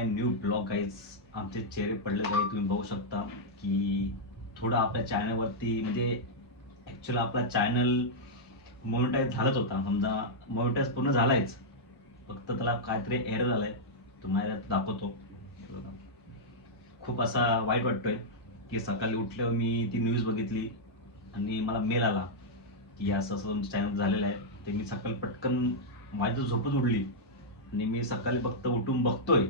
माय new blog guys. आमचे चेहरे पडले गाई, तुम्ही बघू शकता की थोडं आपल्या चॅनलवरती म्हणजे ॲक्च्युअली आपला चॅनल मोनेटाईज झालाच होता, समजा मोनेटाईज पूर्ण झालायच, फक्त त्याला काहीतरी एरर आलाय. तुम्हाला दाखवतो. बघा, खूप असा वाईट वाटतोय की सकाळी उठल्यावर मी ती न्यूज बघितली आणि मला मेल आला की असं असं तुमचं चॅनल झालेलं आहे. ते मी सकाळी पटकन माझी झोपच उडली आणि मी सकाळी फक्त उठून बघतोय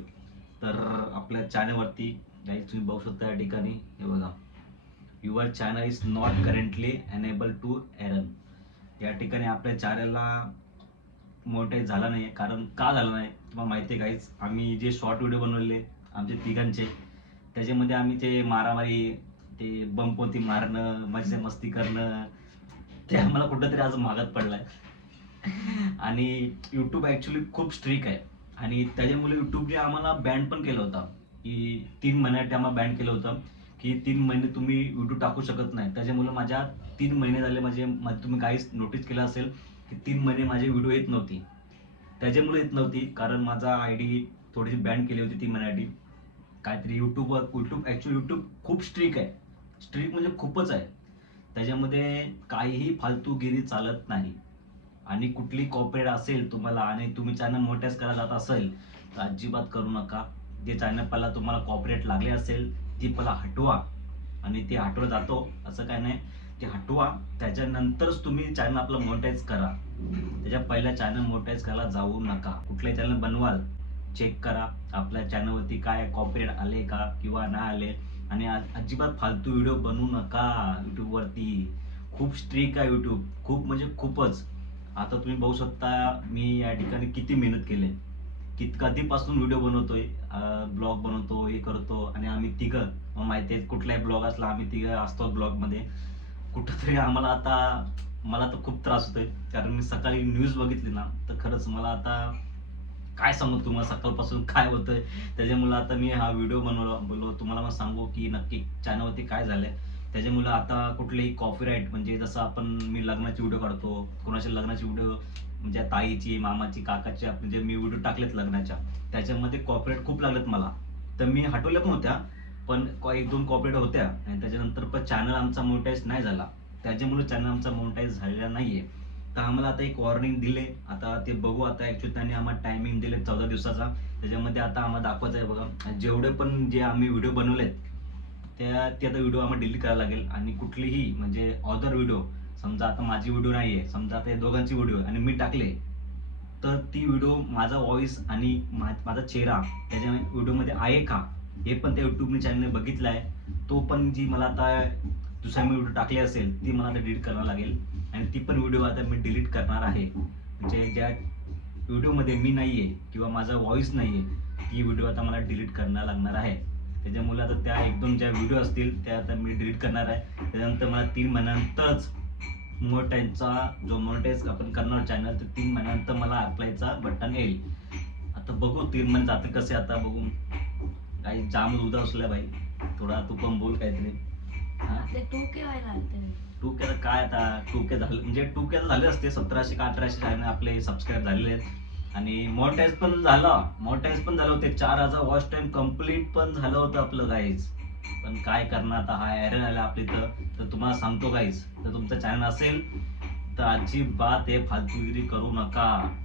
तर आपल्या चॅनलवरती काही तुम्ही बघू शकता या ठिकाणी. हे बघा, your channel is not currently enable to earn. या ठिकाणी आपल्या चॅनलला मोनेटाईज झाला नाही. कारण का झालं नाही तुम्हाला माहिती आहे काहीच. आम्ही जे शॉर्ट व्हिडिओ बनवले आमचे तिघांचे, त्याच्यामध्ये आम्ही ते मारामारी, ते बंपोती मारणं, मजा मस्ती करणं, ते आम्हाला कुठंतरी आज मागात पडलाय. आणि यूट्यूब ॲक्च्युली खूप स्ट्रिक आहे आणि त्याच्यामुळे यूट्यूबने आम्हाला बॅन पण केलं होतं की 3 महिन्यासाठी आम्हाला बॅन केलं होतं की 3 महिने तुम्ही व्हिडिओ टाकू शकत नाही. त्याच्यामुळे माझ्या 3 महिने झाले तुम्ही काहीच नोटीस केलं असेल की 3 महिने माझे व्हिडिओ येत नव्हती. त्याच्यामुळे येत नव्हती कारण माझा आय डी थोडीशी बॅन केली होती 3 महिन्यासाठी. काहीतरी यूट्यूब ॲक्च्युली यूट्यूब खूप स्ट्रिक आहे. स्ट्रिक म्हणजे खूपच आहे. त्याच्यामध्ये काहीही फालतूगिरी चालत नाही. आणि कुठली कॉपरेट असेल तुम्हाला आणि तुम्ही चॅनल मोठ्याच करायला जात असेल तर अजिबात करू नका. जे चॅनल पहिला तुम्हाला कॉपरेट लागले असेल ती पहिला हटवा. आणि ते हटवलं जातो असं काय नाही, ते हटवा त्याच्यानंतरच तुम्ही चॅनल आपलं मोनेटाईज करा. त्याच्या पहिल्या चॅनल मोनेटाईज करायला जाऊ नका. कुठलंही चॅनल बनवाल चेक करा आपल्या चॅनलवरती काय कॉपरेट आले का किंवा नाही आले. आणि अजिबात फालतू व्हिडिओ बनवू नका यूट्यूबवरती. खूप स्ट्रिक आहे यूट्यूब, खूप म्हणजे खूपच. आता तुम्ही बघू शकता मी या ठिकाणी किती मेहनत केली, कधीपासून व्हिडिओ बनवतोय, ब्लॉग बनवतो, हे करतो. आणि आम्ही तिघं, माहिती आहे कुठलाही ब्लॉग असला आम्ही तिघं असतो ब्लॉगमध्ये. कुठंतरी आम्हाला आता, मला तर खूप त्रास होतोय कारण मी सकाळी न्यूज बघितली ना तर खरंच मला आता काय सांगू तुम्हाला सकाळपासून काय होतंय. त्याच्यामुळे आता मी हा व्हिडिओ बनवला, बोललो तुम्हाला मग सांगू की नक्की चॅनलवरती काय झालंय. त्याच्यामुळे आता कुठलेही कॉपीराईट म्हणजे जसं आपण मी लग्नाचे व्हिडिओ काढतो, कोणाच्या लग्नाचे व्हिडिओ म्हणजे ताईची, मामाची, काकाची म्हणजे मी व्हिडिओ टाकलेत लग्नाच्या, त्याच्यामध्ये कॉपीराईट खूप लागलेत मला. तर मी हटवल्या पण होत्या, पण 1-2 कॉपीराईट होत्या आणि त्याच्यानंतर पण चॅनल आमचा मोनेटाईज नाही झाला. त्याच्यामुळे चॅनल आमचा मोनेटाईज झालेला नाहीये. तर आम्हाला आता एक वॉर्निंग दिले. आता ते बघू. आता ॲक्च्युअली त्यांनी आम्हाला टायमिंग दिले 14 दिवसाचा. त्याच्यामध्ये आता आम्हाला दाखवायचं आहे बघा जेवढे पण जे आम्ही व्हिडिओ बनवलेत ते आता व्हिडिओ आम्हाला डिलीट करायला लागेल. आणि कुठलीही म्हणजे अदर व्हिडिओ, समजा आता माझी व्हिडिओ नाही आहे, समजा आता दोघांची व्हिडिओ आणि मी टाकले तर ती व्हिडिओ माझा व्हॉइस आणि माझा चेहरा त्याच्या व्हिडिओमध्ये आहे का हे पण त्या यूट्यूबने चॅनलने बघितलं आहे. तो पण जी मला आता दुसरा मी व्हिडिओ टाकली असेल ती मला आता डिलीट करावं लागेल. आणि ती पण व्हिडिओ आता मी डिलीट करणार आहे. म्हणजे ज्या व्हिडिओमध्ये मी नाही आहे किंवा माझा व्हॉइस नाही आहे ती व्हिडिओ आता मला डिलीट करायला लागणार आहे. त्याच्यामुळे आता त्या 1-2 ज्या व्हिडिओ असतील त्या आता मी डिलीट करणार आहे. त्याच्यानंतर मला 3 महिन्यानंतरच मोनेटाईजचा जो मोनेटाईज आपण करणार चॅनल, तर 3 महिन्यानंतर मला अप्लायचा बटन येईल. आता बघू 3 महिने जाते कसे, आता बघू. काही जाम उदास असल्या भाई. थोडा तू पण बोल काहीतरी. ते टू के व्हायला आलते. 2K तर काय आता 2K झालं म्हणजे 2K झाले असते. 1700 का 1800 चॅनल आपले सबस्क्राईब झालेले आहेत आणि मोनेटाईज पण झालं होते. 4000 वॉच टाइम कम्प्लीट पण झालं होतं आपलं गाईज. पण काय करणार आता, हा एरर आला आपल्या इथं. तर तुम्हाला सांगतो गाईज, तर तुमचं चॅनल असेल तर अजिबात हे फालतूगिरी करू नका.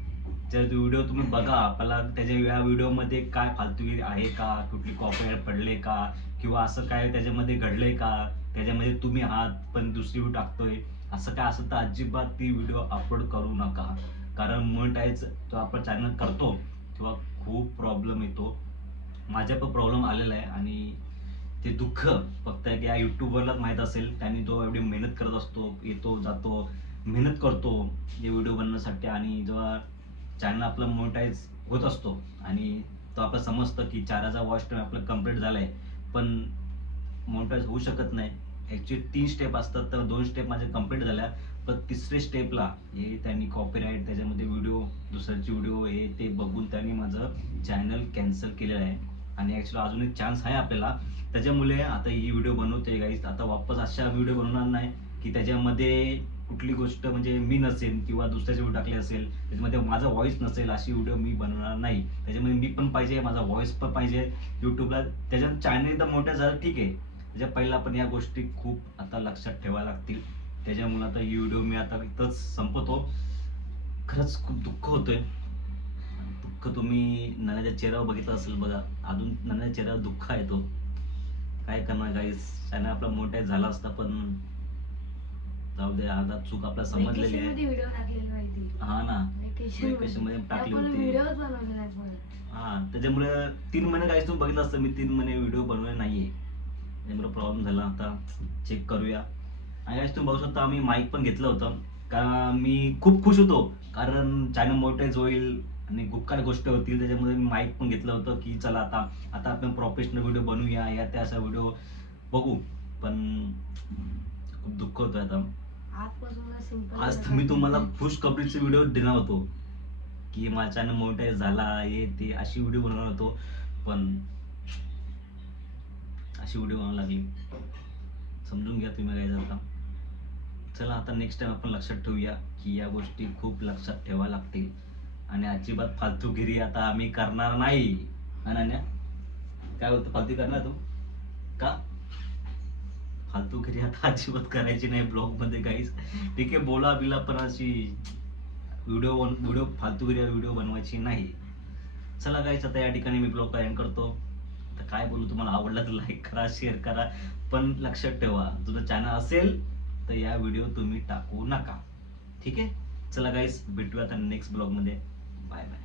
जर व्हिडिओ तुम्ही बघा पहिला त्याच्या या व्हिडिओमध्ये काय फालतूगिरी आहे का, कुठली कॉपीराईट पडले का किंवा असं काय त्याच्यामध्ये घडलंय का, त्याच्यामध्ये तुम्ही आहात पण दुसरी व्हिडिओ टाकतोय, असं काय असेल तर अजिबात ती व्हिडिओ अपलोड करू नका. कारण मोनेटाईज जो आपण चॅनल करतो तेव्हा खूप प्रॉब्लेम येतो. माझ्या पण प्रॉब्लेम आलेला आहे आणि ते दुःख फक्त या यूट्यूबरलाच माहीत असेल. त्यांनी जो एवढी मेहनत करत असतो, येतो जातो, मेहनत करतो हे व्हिडिओ बनवण्यासाठी. आणि जेव्हा चॅनल आपलं मोनेटाईज होत असतो आणि तो आपलं समजतं की 4000 वॉच टाइम आपलं कंप्लीट झालंय, पण मोनेटाईज होऊ शकत नाही. ॲक्च्युअली 3 स्टेप असतात तर 2 स्टेप माझ्या कंप्लीट झाल्या, पण तिसरे स्टेपला हे त्यांनी कॉपीराईट त्याच्यामध्ये व्हिडिओ, दुसऱ्याची व्हिडिओ हे ते बघून त्यांनी माझं चॅनल कॅन्सल केलेलं आहे. आणि ॲक्च्युअली अजून एक चान्स आहे आपल्याला. त्याच्यामुळे आता ही व्हिडिओ बनवतोय गाईज. आता वापस अशा व्हिडिओ बनवणार नाही की त्याच्यामध्ये कुठली गोष्ट म्हणजे मी नसेल किंवा दुसऱ्याचे व्हिडिओ टाकले असेल त्याच्यामध्ये माझा व्हॉइस नसेल अशी व्हिडिओ मी बनवणार नाही. त्याच्यामध्ये मी पण पाहिजे, माझा व्हॉइस पण पाहिजे युट्यूबला. त्याच्या चॅनल एकदम मोठं झालं ठीक आहे, त्याच्या पहिला पण या गोष्टी खूप आता लक्षात ठेवायला लागतील. त्याच्यामुळे आता ही व्हिडिओ मी आता इथंच संपवतो. खरंच खूप दुःख होतोय. दुःख तुम्ही नन्याच्या चेहऱ्यावर बघितलं असेल बघा, अजून नन्याच्या चेहऱ्यावर दुःख आहे तो. काय करणार गाईस, चॅनल आपला मोठा झाला असता पण जाऊ दे, आता चूक आपल्याला समजलेली आहे. व्हिडिओ टाकलेली माहिती. हा ना, व्हेकेशन Vacation मध्ये टाकली होती. व्हिडिओच बनवले नाही परत. हा त्याच्यामुळे 3 महिने काहीच तुम्ही बघितलं असतं, मी 3 महिने व्हिडिओ बनवले नाहीये. त्यामुळे प्रॉब्लेम झाला. आता चेक करूया. आणि guys तुम्ही बघू शकता आम्ही माईक पण घेतलं होतं, का मी खूप खुश होतो कारण चॅनल मोठेच होईल आणि खूप काही गोष्टी होतील. त्याच्यामुळे मी माईक पण घेतलं होतं की चला आता आता आपण प्रोफेशनल व्हिडिओ बनवूया, या त्या असा व्हिडिओ बघू. पण खूप दुःख होतं आता. आजपासून सिंपल. आज तर मी तुम्हाला खुशखबरीचे व्हिडिओ देणार होतो की माझा चॅनल मोनेटाईज झाला, हे ते अशी व्हिडिओ बनवणार होतो, पण अशी व्हिडिओ बनवावी लागली. समजून घ्या तुम्ही काय आता. चला आता नेक्स्ट टाइम आपण लक्षात ठेवूया की या गोष्टी खूप लक्षात ठेवाव्या लागतील आणि अजिबात फालतूगिरी आता आम्ही करणार नाही. अनन्या काय होतं, फालतू करणार तू का? फालतूगिरी आता अजिबात करायची नाही ब्लॉग मध्ये काहीच. ठीक आहे, बोला बिला पण अशी व्हिडिओ फालतूगिरी व्हिडिओ बनवायची नाही. चला गाईस आता या ठिकाणी मी ब्लॉग एंड करतो. आता काय बोलू, तुम्हाला आवडला तर लाईक करा, शेअर करा, पण लक्षात ठेवा तुझं चॅनल असेल तर या व्हिडिओ तुम्ही टाकू नका. ठीक आहे, चला गाईस भेटूया आता नेक्स्ट ब्लॉग मध्ये. Bye bye.